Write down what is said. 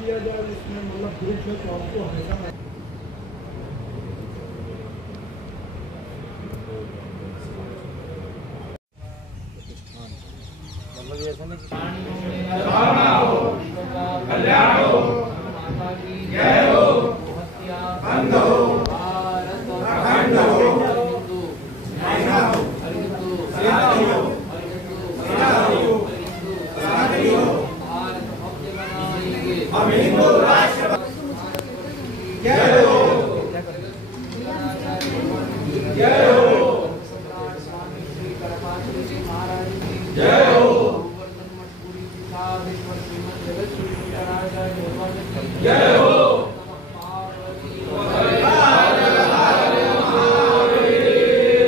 दिया जाए जिसमें मतलब ग्रुप है तो आपको हमेशा मतलब ऐसा नहीं कल्याण हो माता की जय हो बंद हो भारत अखंड हो हिंदू सेना हो भारत भव्य बनाएंगे हम हिंदू राष्ट्र जय हो जय हो।